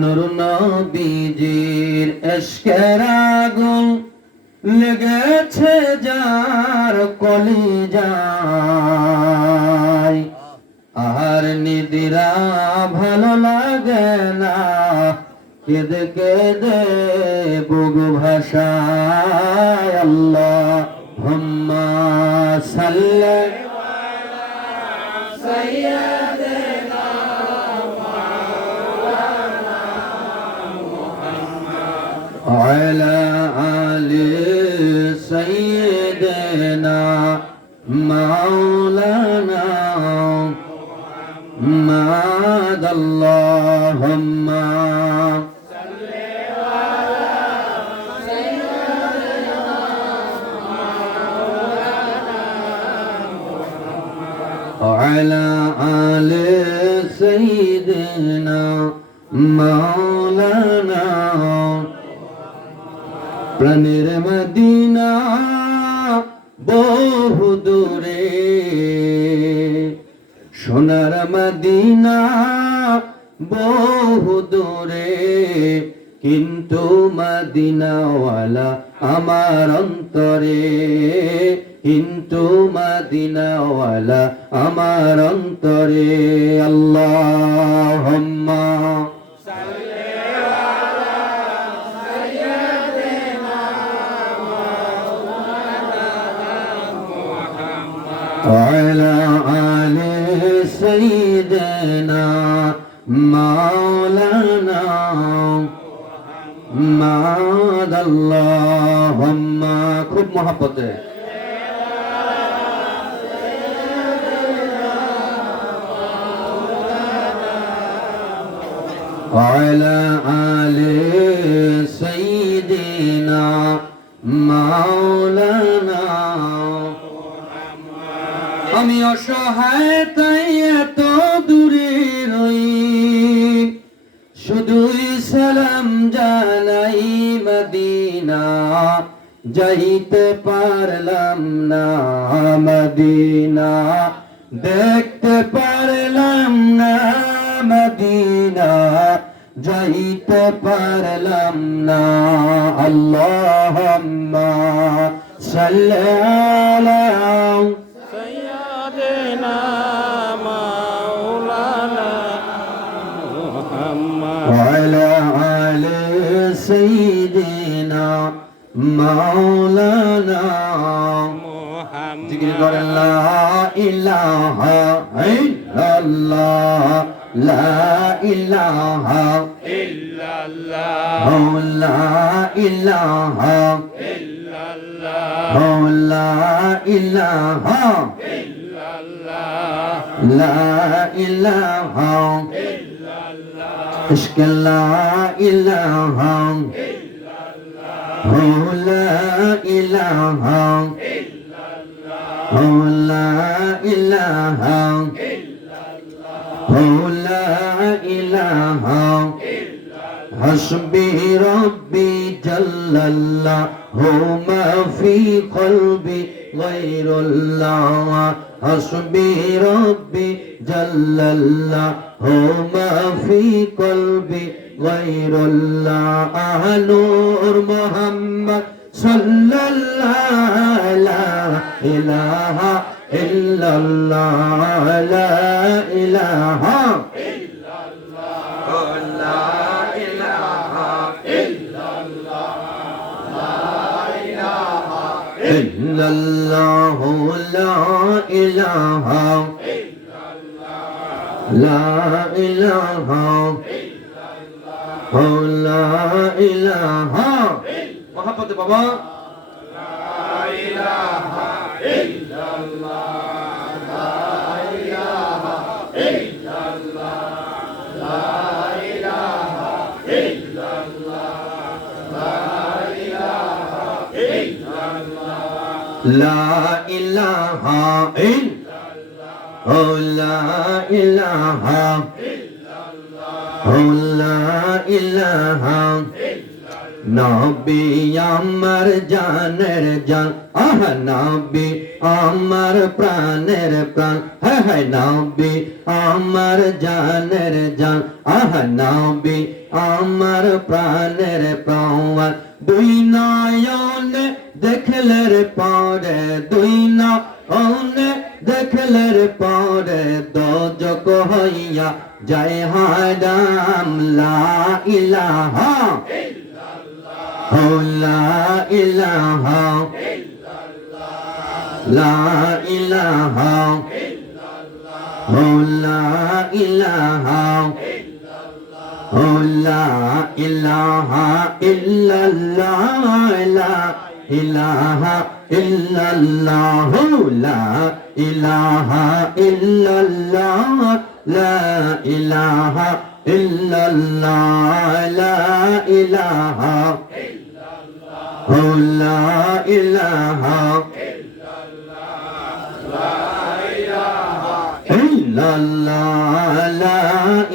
নূর নবীজির ইশকের আগুন লেগেছে যার কলিজায়, আর নিদিরা ভালো লাগে না, কেঁদে কেঁদে বুক ভাষায়। আল্লাহুম্মা সাল্লি আলা সাইয়্যিদিনা মাওলানা মুহাম্মদ ওয়া আলা আলি সাইয়্যিদিনা মাওলানা মুহাম্মদ। আল্লাহুম্মা وعلى آل سيدنا مولانا। প্রাণের মদিনা বহু দূরে, সোনার মদিনা বহু দূরে, কিন্তু মদিনাওয়ালা আমার অন্তরে, কিন্তু মদিনাওয়ালা আমার অন্তরে। আল্লাহুম্মা সাল্লি আলা সাইয়্যিদিনা মাওলানা মুহাম্মদ ওয়া আলা আলি সাইয়্যিদিনা মাওলানা মুহাম্মদ। আল্লাহুম্মা খুব মহব্বতে وعلى آل سيدنا مولانا। আমি অসহায় তাই এত দূরে রই, শুধুই সালাম জানাই মদিনা, যাইতে পারলাম না মদিনা, দেখতে পারলাম না মদিনা, যাইতে পারলাম না। আল্লাহুম্মা সাল্লি আলা সাইয়্যিদিনা মাওলানা মুহাম্মদ ওয়া আলা আলি সাইয়্যিদিনা মাওলানা মুহাম্মদ। জিকির করেন লা ইলাহা ইল্লাল্লাহ, লা ইলাহা ইল্লাল্লাহ, লা ইলাহা ইল্লাল্লাহ, লা ইলাহা ইল্লাল্লাহ, লা ইলাহা ইল্লাল্লাহ, ইশক লা ইলাহা ইল্লাল্লাহ, লা ইলাহা ইল্লাল্লাহ, লা ইলাহা لا إله حسبي ربي جل الله، ما في قلبي غير الله، حسبي ربي جل الله، ما في قلبي غير الله، نور محمد صلى الله لا إله إلا الله، لا إله إلا الله، لا إله إلا الله، لا إله إلا الله، لا إله إلا الله، لا إله إلا الله، لا إله محبت بابا، لا إله إلا الله، لا إله إلا الله، لا إله إلا الله، لا إله إلا الله، لا إله إلا الله، لا إله إلا الله، لا إله নবী আমার জানের জান, নবী আমার প্রাণের প্রাণ, হ্যাঁ হ্যাঁ নবী আমার জানের জান, আহা নবী আমার প্রাণের প্রাণ। দুই নয়নে দেখলের পরে, দুই নয়নে দেখলের পরে দোজক হইয়া জয় হারাম। লা ইলাহা লা ইলাহা লা ইলাহা লা ইলাহা লা ইলাহা ইল্লাল্লাহ, লা ইলাহা ইল্লাল্লাহ, লা ইলাহা ইল্লাল্লাহ, লা ইলাহা ইল্লাল্লাহ, লা ইলাহা লা ইলাহা ইল্লাল্লাহ, লা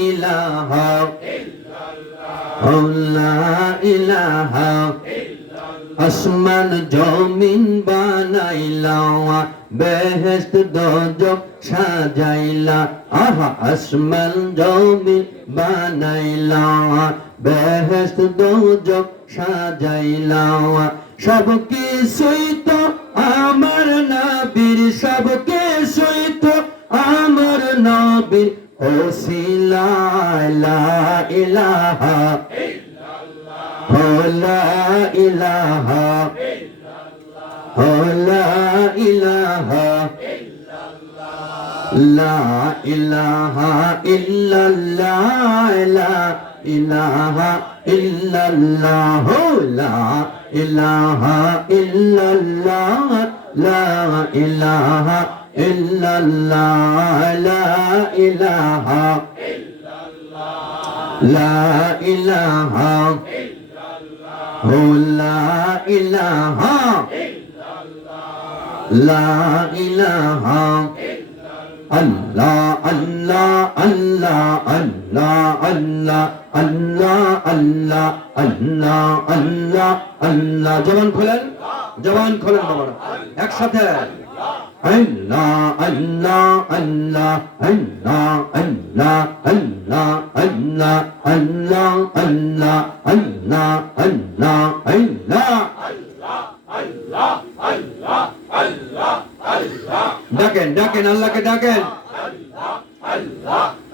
ইলাহা লা ইলাহা। আসমান জমিন বানাইলা, বেহেশত দোজখ সাজাইলা, আহা আসমান জমিন বানাইলা, বেহেশত দোজখ সাজাইলা। সব কিছুই তো আমার নবীর, সব কিছুই তো আমার নবীর ওসিলা। লা ইলাহা লা ইলাহা লা ইলাহা লা ইলাহা ইল্লাল্লাহ, লা ইলাহা ইল্লাল্লাহ, লা ইলাহা ইল্লাল্লাহ, লা ইলাহা ইল্লাল্লাহ, লা ইলাহা লা ইলাহা লা ইলাহা লা ইলাহা। আল্লাহ আল্লাহ আল্লাহ আল্লাহ আল্লাহ আল্লাহ আল্লাহ আল্লাহ আল্লাহ আল্লাহ। জবান খোলেন, জবান খোলেন বাবারা একসাথে। আল্লাহ আল্লাহ আল্লাহ আল্লাহ আল্লাহ আল্লাহ আল্লাহ আল্লাহ আল্লাহ আল্লাহ আল্লাহ আল্লাহ। ডাকেন ডাকেন আল্লাহকে ডাকেন।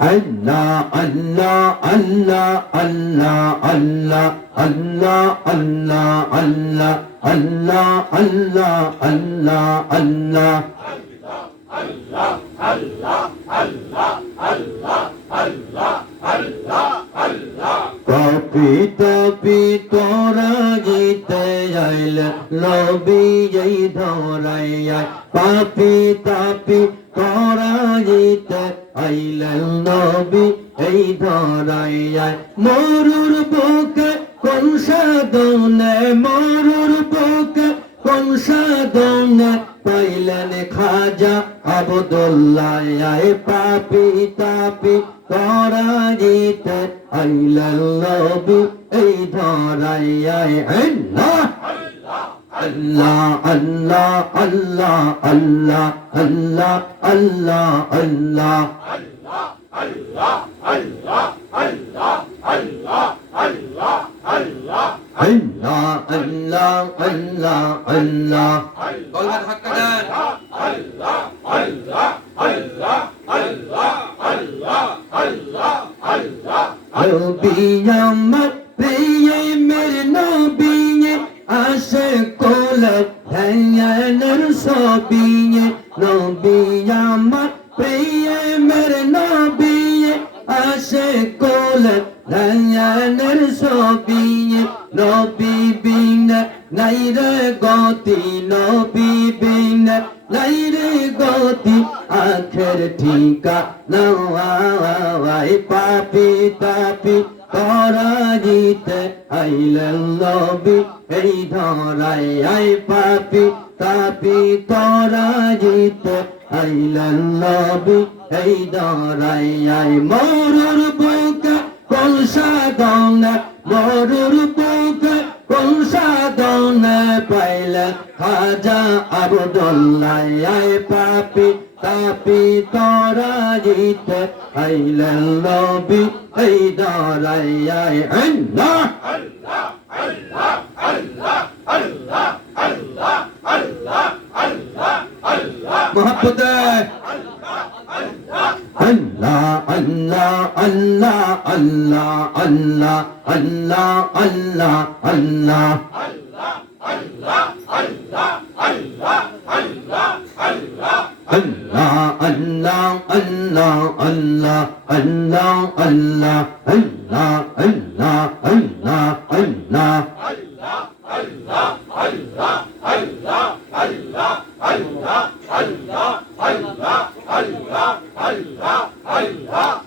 আল্লাহ আল্লাহ আল্লাহ আল্লাহ আল্লাহ আল্লাহ আল্লাহ আল্লাহ আল্লাহ আল্লাহ আল্লাহ আল্লাহ। কপি তপি তোরা গীতে আইলে নবী এই ধরাইয়ায়, পাপি তাপি তোরা গীতে আইলে নবী এই ধরাইয়ায়। মরুর বুকে কোন সাধনে, মরুর বুকে কোন সাধনে পাইলেন খাজা আবদুল্লাহ। পাপি তাপি তোরা গীতে আইলেন নবী এই ধরাইয়ায়। আল্লাহ আল্লাহ আল্লাহ আল্লাহ আল্লাহ আল্লাহ আল্লাহ আল্লাহ আল্লাহ আল্লাহ আল্লাহ আল্লাহ আল্লাহ আল্লাহ আল্লাহ আল্লাহ আল্লাহ। গলা ধাক্কা দেন। আল্লাহ আল্লাহ আল্লাহ আল্লাহ আল্লাহ আল্লাহ আল্লাহ। নবী আমার প্রিয় মেরে নবী, আসে কোলে ধ্যানের ছবি। নবী আমার প্রিয় মেরে নবী, আসে কোলে ধ্যানের ছবি। নবী বিনে নাই রে গতি, নবী বিনে নাই রে গতি। আখের ঠিকানা পাপি তাপি তোরা গীতে আইলেন নবী এই ধরাইয়ায়। পাপি তাপি তোরা গীতে আইলেন নবী এই ধরাইয়ায়। মরুর বুকে কোন সাধনে, মরুর বুকে কোন সাধনে পাইলেন খাজা আবদুল্লাহ আয় পাপি তাপি তোরা জিতে আইলেন নবী এই ধরায় আয় আল্লাহ محبت اللہ اللہ اللہ اللہ اللہ اللہ اللہ اللہ اللہ اللہ اللہ اللہ اللہ اللہ اللہ اللہ اللہ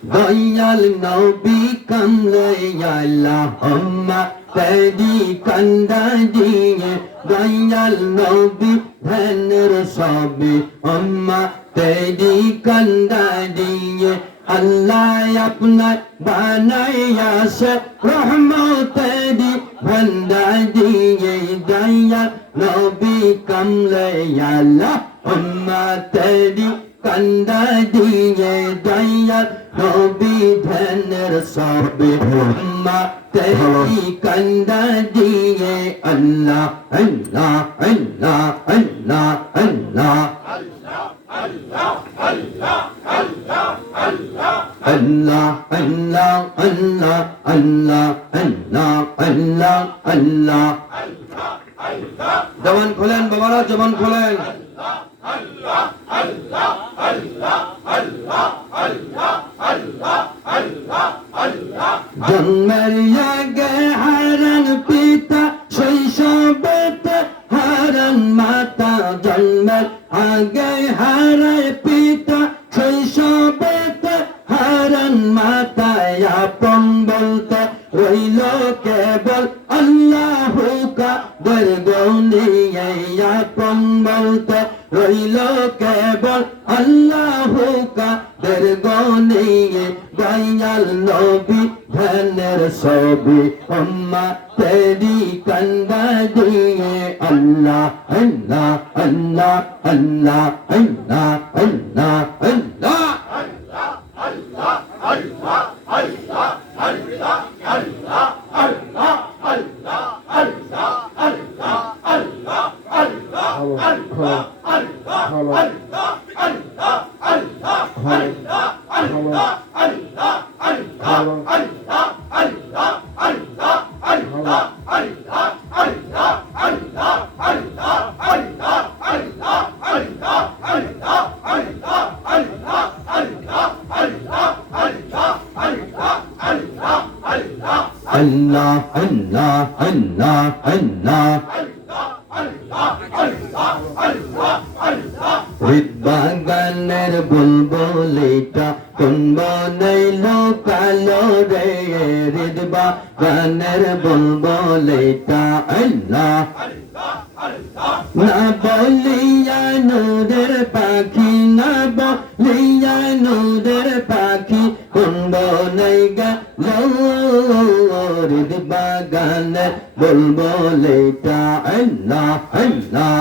দয়াল নবী কামলে আল্লাহুম্মা তেরি কান্দা দিয়ে দয়াল নবী ধ্যানের সবে উম্মা তেরি কান্দা দিয়ে আল্লাহ আপনার বানাইয়া সে রহমতেরি ভান্ডা দিয়ে দয়াল নবী কামলে আল্লাহুম্মা তেরি কান্দা দিয়ে দয়াল নবী ধ্যানের সবে উম্মা তেরি কান্দা দিয়ে আল্লাহ আল্লাহ আল্লাহ আল্লাহ আল্লাহ আল্লাহ আল্লাহ আল্লাহ আল্লাহ আল্লাহ আল্লাহ আল্লাহ জবান খোলেন বাবারা জবান খোলেন জন্মের আগে হারান পিতা শৈশবেতে হারান মাতা জন্মের আগে হারায় পিতা শৈশবেতে হারান মাতা আপন বলতে রইল কেবল আল্লাহু কাদের গৌনিয়ে আপন বলতে রইল কেবল আল্লাহু কাদের গৌনিয়ে দয়াল নবী ধ্যানের ছবি উম্মা তেরি কান্দা দিয়ে আল্লাহ আল্লাহ আল্লাহ আল্লাহ আল্লাহ আল্লাহ আল্লাহ Allah, Allah, Allah, Allah. হৃদবাগানের বুলবুলিটা কোন বনাইলো কালো রে হৃদবাগানের বুলবুলিটা আল্লাহ না বলিয়া নূরের পাখি না বলিয়া নূরের পাখি কোন বনাই গেলো হৃদবাগানের বুলবুলিটা আল্লাহ আল্লাহ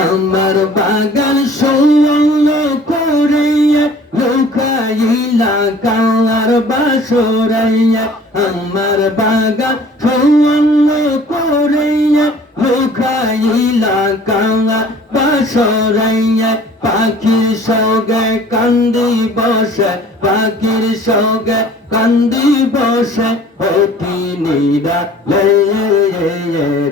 আমার বাগান সৌল করিয়া লুকাইলা কালার বাসরাইয়া আমার বাগান সৌল করিয়া লুকাইলা কালার বাসরাইয়া পাখির সঙ্গে কান্দি বসে পাখির সঙ্গে কান্দি বসে অতি নিরা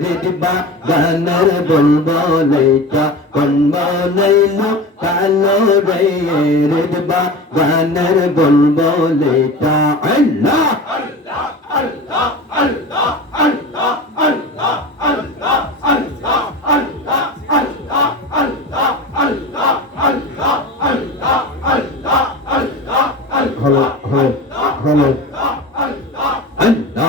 রেডবা গানের বুলবুলিটা কোন বনাইলো কালো রে রেডবা গানের বুলবুলিটা আল্লাহ আল্লাহ আল্লাহ আল্লাহ আল্লাহ আল্লাহ আল্লাহ আল্লাহ আল্লাহ আল্লাহ আল্লাহ আল্লাহ আল্লাহ আল্লাহ আল্লাহ আল্লাহ আল্লাহ আল্লাহ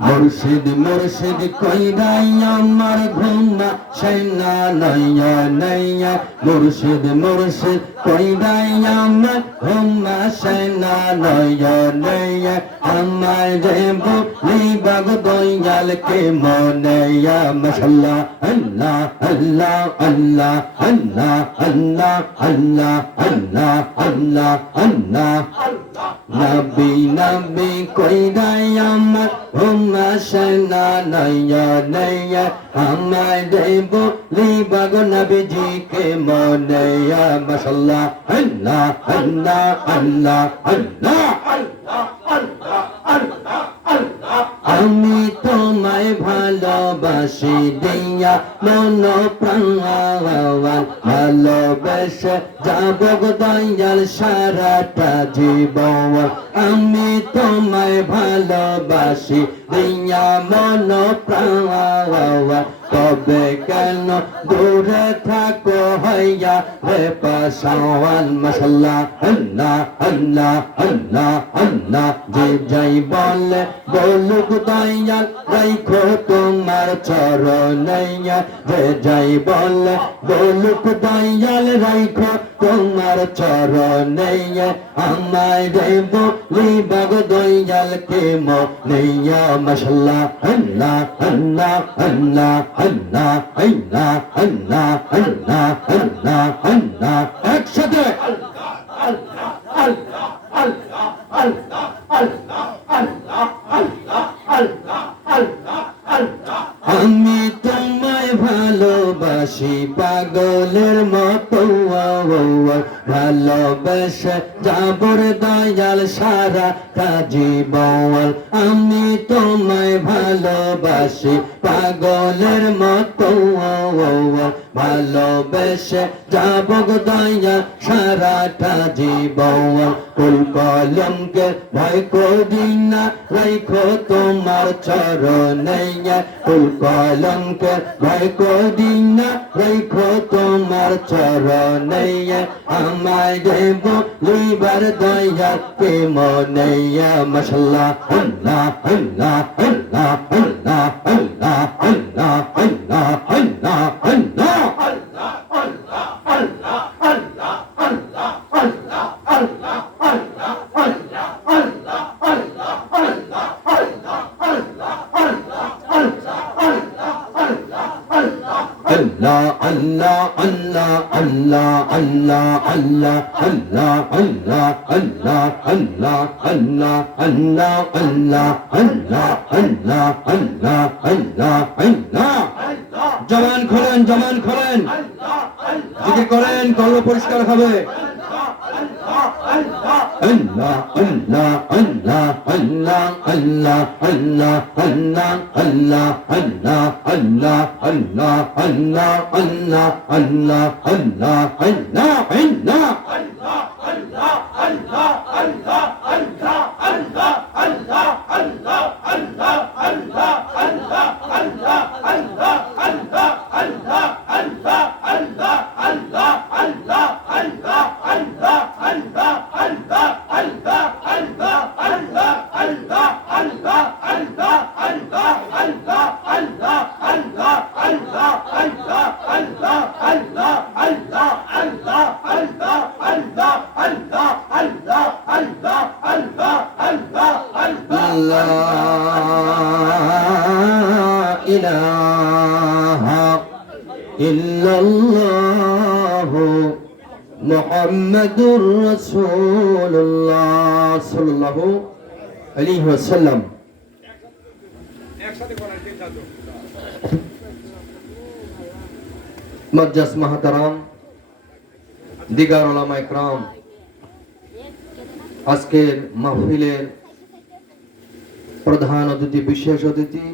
মুর্শিদ মুর্শিদ কইরাই আমার ঘুমা সেনা নয়া নয়া মুর্শিদ মুর্শিদ কইরাই আমার ঘুমা সেনা নয়া নয়া আমার রে বলি বাগ দয়াল কে মনে ইয়া মাশাআল্লাহ আল্লাহ আল্লাহ আল্লাহ আল্লাহ আল্লাহ আল্লাহ আল্লাহ আল্লাহ আল্লাহ নবী নবী কইরাই আমার ঘুমা সেনা নয়া নয়া আমার রে বলি বাগ নবীজি কে মনে ইয়া মাশাআল্লাহ আল্লাহ আল্লাহ আল্লাহ আল্লাহ আমি তোমায় ভালোবাসি দিয়া মন প্রাণ ভালোবেসে যাব গো দয়াল সারাটা জীবন আমি তোমায় ভালোবাসি দিয়া মন প্রাণ তবে কেন দূরে থাকো হইয়া রে পাশাওয়ান মাশাআল্লাহ আল্লাহ আল্লাহ আল্লাহ আল্লাহ যে যাই বলে বলুক দয়াল রাখো তোমার চরণে যে যাই বলে বলুক দয়াল রাখো তোমার চরণে আমায় রে বলি বাগ দয়াল কে মনে মাশাআল্লাহ আল্লাহ আল্লাহ আল্লাহ আল্লাহ আল্লাহ আল্লাহ আল্লাহ আল্লাহ আল্লাহ একসাথে আমি তোমায় ভালোবাসি পাগলের মতো ভালোবেসে যাবর দয়াল সারা জীবন আমি তোমায় ভালোবাসি পাগলের মতো ভালোবেসে যাব দয়াল সারাটা জীবন কুল কলমকে ভয় করি না রাখো তোমার চরণে কুল কলমকে ভয় করি না রাখো তোমার চরণে আমায় দেব লইবার দয়া কে মনে মাশাআল্লাহ আল্লাহ আল্লাহ আল্লাহ আল্লাহ আল্লাহ আল্লাহ আল্লাহ আল্লাহ আল্লাহ Allah Allah Allah Allah Allah Allah Allah Allah Allah Allah Allah Allah Allah Allah Allah Allah Allah জবান খোলেন জিকির করেন কলব পরিষ্কার হবে Allah Allah Allah Allah Allah Allah Allah Allah Allah Allah Allah Allah Allah Allah Allah Allah Allah মুহাম্মাদুর রাসূলুল্লাহ সাল্লাল্লাহু আলাইহি ওয়াসাল্লাম একসাথে করার চেষ্টা করো মুআজ্জাজ মুহতারাম দিগার উলামা ইকরাম আজকের মাহফিলের প্রধান অতিথি বিশেষ অতিথি